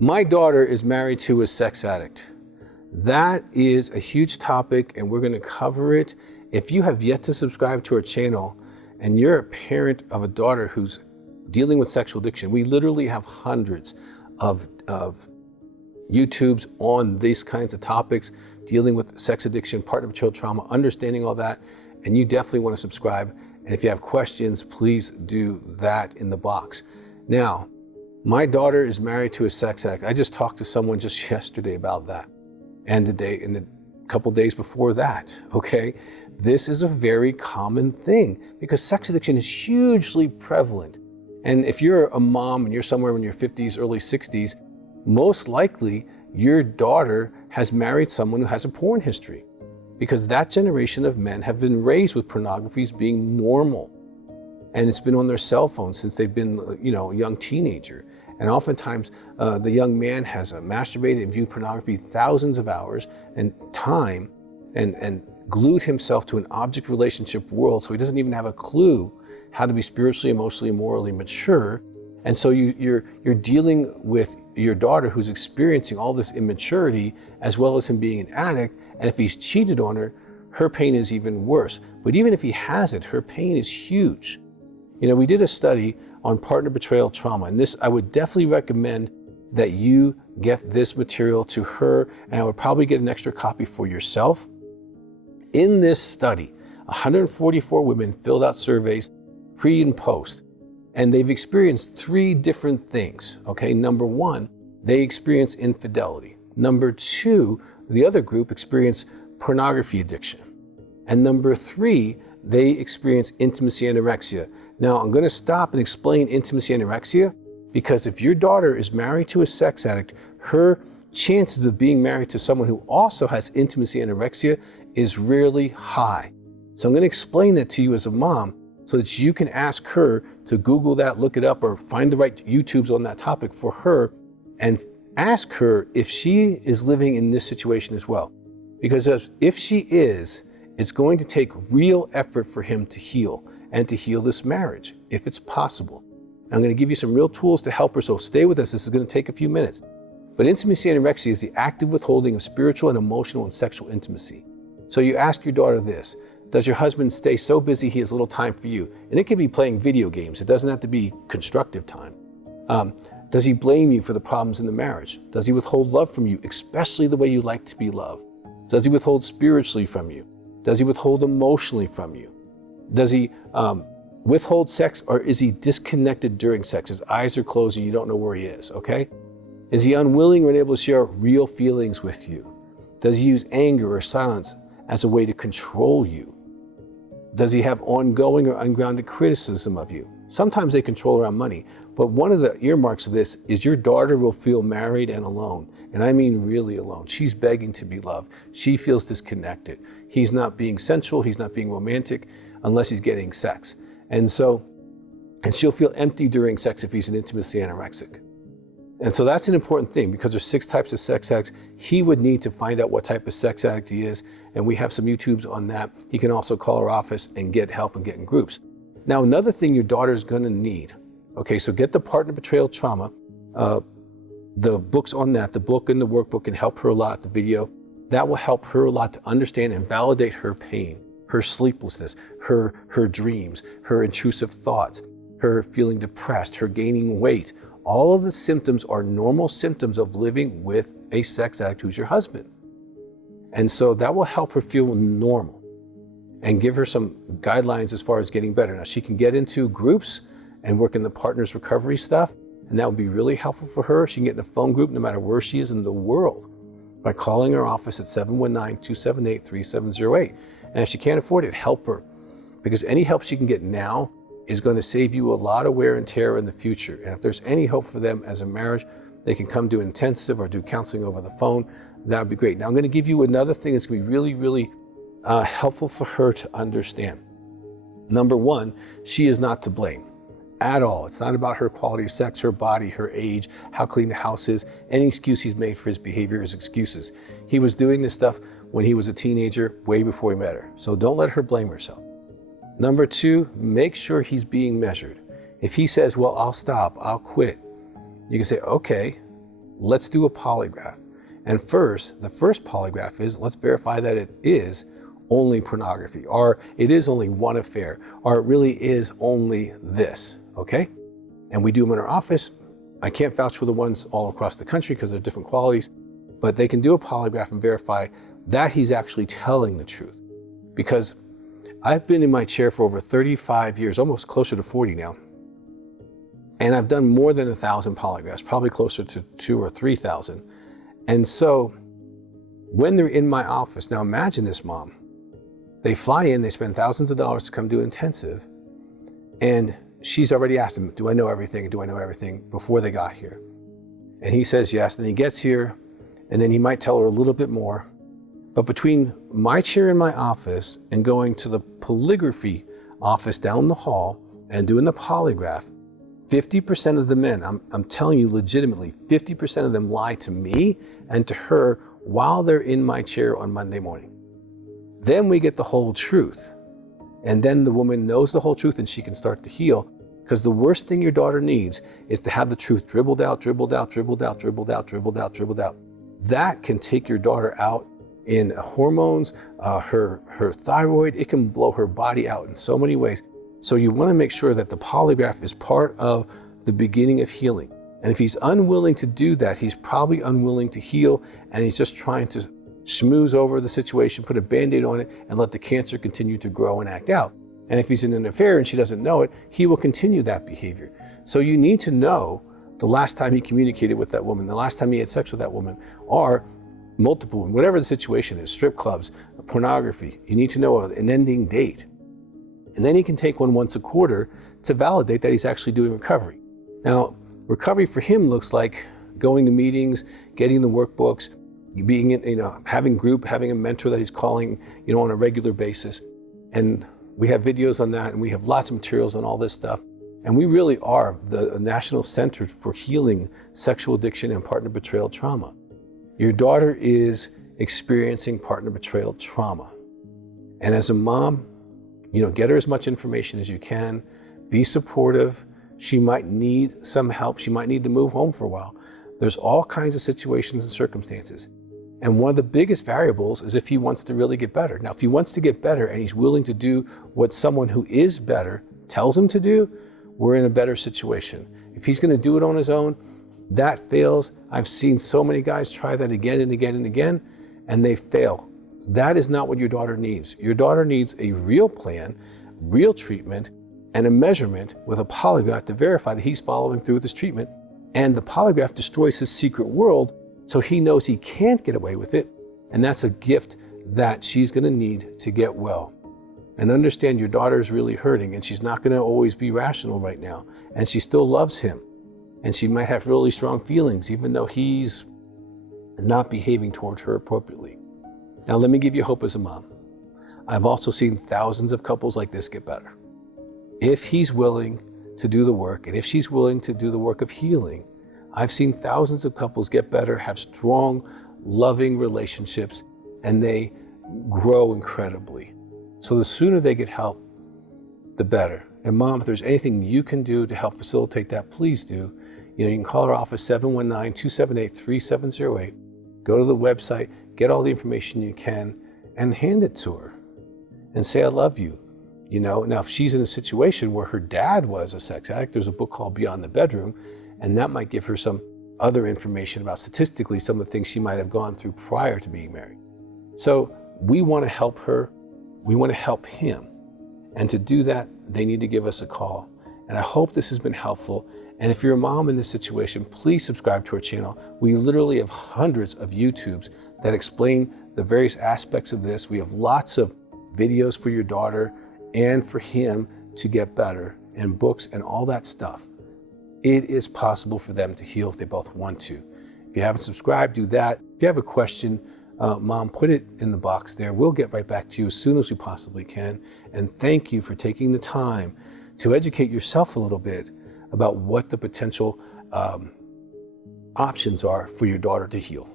My daughter is married to a sex addict. That is a huge topic, and we're going to cover it. If you have yet to subscribe to our channel and you're a parent of a daughter who's dealing with sexual addiction, we literally have hundreds of YouTubes on these kinds of topics, dealing with sex addiction, partner betrayal trauma, understanding all that, and you definitely want to subscribe. And if you have questions, please do that in the box. Now, my daughter is married to a sex addict. I just talked to someone just yesterday about that, and today, and a couple days before that, okay? This is a very common thing because sex addiction is hugely prevalent. And if you're a mom and you're somewhere in your 50s, early 60s, most likely your daughter has married someone who has a porn history, because that generation of men have been raised with pornography as being normal. And it's been on their cell phone since they've been, a young teenager. And oftentimes the young man has masturbated and viewed pornography thousands of hours and time and glued himself to an object relationship world, so he doesn't even have a clue how to be spiritually, emotionally, and morally mature. And so you're dealing with your daughter who's experiencing all this immaturity, as well as him being an addict. And if he's cheated on her, her pain is even worse. But even if he hasn't, her pain is huge. We did a study on partner betrayal trauma, and this, I would definitely recommend that you get this material to her, and I would probably get an extra copy for yourself. In this study, 144 women filled out surveys, pre and post, and they've experienced three different things, okay? Number one, they experienced infidelity. Number two, the other group experienced pornography addiction. And number three, they experienced intimacy anorexia. Now, I'm going to stop and explain intimacy anorexia, because if your daughter is married to a sex addict, her chances of being married to someone who also has intimacy anorexia is really high. So I'm going to explain that to you as a mom so that you can ask her to Google that, look it up, or find the right YouTubes on that topic for her, and ask her if she is living in this situation as well. Because if she is, it's going to take real effort for him to heal, and to heal this marriage, if it's possible. I'm going to give you some real tools to help her, so stay with us. This is going to take a few minutes. But intimacy anorexia is the active withholding of spiritual and emotional and sexual intimacy. So you ask your daughter this: does your husband stay so busy he has little time for you? And it could be playing video games. It doesn't have to be constructive time. Does he blame you for the problems in the marriage? Does he withhold love from you, especially the way you like to be loved? Does he withhold spiritually from you? Does he withhold emotionally from you? Does he withhold sex, or is he disconnected during sex? His eyes are closed and you don't know where he is, okay? Is he unwilling or unable to share real feelings with you? Does he use anger or silence as a way to control you? Does he have ongoing or ungrounded criticism of you? Sometimes they control around money, but one of the earmarks of this is your daughter will feel married and alone. And I mean really alone. She's begging to be loved. She feels disconnected. He's not being sensual, he's not being romantic unless he's getting sex. And she'll feel empty during sex if he's an intimacy anorexic. And so that's an important thing, because there's 6 types of sex addicts. He would need to find out what type of sex addict he is, and we have some YouTubes on that. He can also call our office and get help and get in groups. Now, another thing your daughter's gonna need, okay, so get the partner betrayal trauma, the books on that, the book and the workbook can help her a lot, the video. That will help her a lot to understand and validate her pain, her sleeplessness, her dreams, her intrusive thoughts, her feeling depressed, her gaining weight. All of the symptoms are normal symptoms of living with a sex addict who's your husband. And so that will help her feel normal and give her some guidelines as far as getting better. Now, she can get into groups and work in the partner's recovery stuff, and that would be really helpful for her. She can get in a phone group no matter where she is in the world by calling our office at 719-278-3708. And if she can't afford it, help her, because any help she can get now is going to save you a lot of wear and tear in the future. And if there's any hope for them as a marriage, they can come do intensive or do counseling over the phone. That would be great. Now, I'm going to give you another thing that's going to be really, really helpful for her to understand. Number one, she is not to blame at all. It's not about her quality of sex, her body, her age, how clean the house is. Any excuse he's made for his behavior is excuses. He was doing this stuff when he was a teenager, way before he met her. So don't let her blame herself. Number two, make sure he's being measured. If he says, well, I'll stop, I'll quit, you can say, okay, let's do a polygraph. And the first polygraph is, let's verify that it is only pornography, or it is only one affair, or it really is only this, okay? And we do them in our office. I can't vouch for the ones all across the country because they're different qualities, but they can do a polygraph and verify that he's actually telling the truth. Because I've been in my chair for over 35 years, almost closer to 40 now. And I've done more than 1,000 polygraphs, probably closer to 2,000 or 3,000. And so when they're in my office, now imagine this, mom. They fly in, they spend thousands of dollars to come do intensive. And she's already asked him, do I know everything? Do I know everything before they got here? And he says yes. And he gets here, and then he might tell her a little bit more. But between my chair in my office and going to the polygraphy office down the hall and doing the polygraph, 50% of the men, I'm telling you legitimately, 50% of them lie to me and to her while they're in my chair on Monday morning. Then we get the whole truth. And then the woman knows the whole truth and she can start to heal. Because the worst thing your daughter needs is to have the truth dribbled out, dribbled out, dribbled out, dribbled out, dribbled out, dribbled out. That can take your daughter out in hormones, her thyroid. It can blow her body out in so many ways. So you want to make sure that the polygraph is part of the beginning of healing. And if he's unwilling to do that, he's probably unwilling to heal, and he's just trying to schmooze over the situation, put a Band-Aid on it, and let the cancer continue to grow and act out. And if he's in an affair and she doesn't know it, he will continue that behavior. So you need to know the last time he communicated with that woman, the last time he had sex with that woman, or multiple, whatever the situation is, strip clubs, pornography. You need to know an ending date. And then he can take one once a quarter to validate that he's actually doing recovery. Now, recovery for him looks like going to meetings, getting the workbooks, being in, having group, having a mentor that he's calling, on a regular basis. And we have videos on that, and we have lots of materials on all this stuff. And we really are the National Center for Healing Sexual Addiction and Partner Betrayal Trauma. Your daughter is experiencing partner betrayal trauma. And as a mom, get her as much information as you can. Be supportive. She might need some help. She might need to move home for a while. There's all kinds of situations and circumstances. And one of the biggest variables is if he wants to really get better. Now, if he wants to get better and he's willing to do what someone who is better tells him to do, we're in a better situation. If he's going to do it on his own, that fails. I've seen so many guys try that again and again and again, and they fail. That is not what your daughter needs. Your daughter needs a real plan, real treatment, and a measurement with a polygraph to verify that he's following through with his treatment. And the polygraph destroys his secret world, so he knows he can't get away with it. And that's a gift that she's going to need to get well. And understand your daughter is really hurting, and she's not going to always be rational right now. And she still loves him. And she might have really strong feelings, even though he's not behaving towards her appropriately. Now, let me give you hope as a mom. I've also seen thousands of couples like this get better. If he's willing to do the work, and if she's willing to do the work of healing, I've seen thousands of couples get better, have strong, loving relationships, and they grow incredibly. So the sooner they get help, the better. And mom, if there's anything you can do to help facilitate that, please do. You can call our office, 719-278-3708. Go to the website, get all the information you can, and hand it to her. And say, I love you. Now if she's in a situation where her dad was a sex addict, there's a book called Beyond the Bedroom, and that might give her some other information about statistically some of the things she might have gone through prior to being married. So we want to help her. We want to help him. And to do that, they need to give us a call. And I hope this has been helpful. And if you're a mom in this situation, please subscribe to our channel. We literally have hundreds of YouTubes that explain the various aspects of this. We have lots of videos for your daughter and for him to get better, and books and all that stuff. It is possible for them to heal if they both want to. If you haven't subscribed, do that. If you have a question, Mom, put it in the box there. We'll get right back to you as soon as we possibly can. And thank you for taking the time to educate yourself a little bit about what the potential options are for your daughter to heal.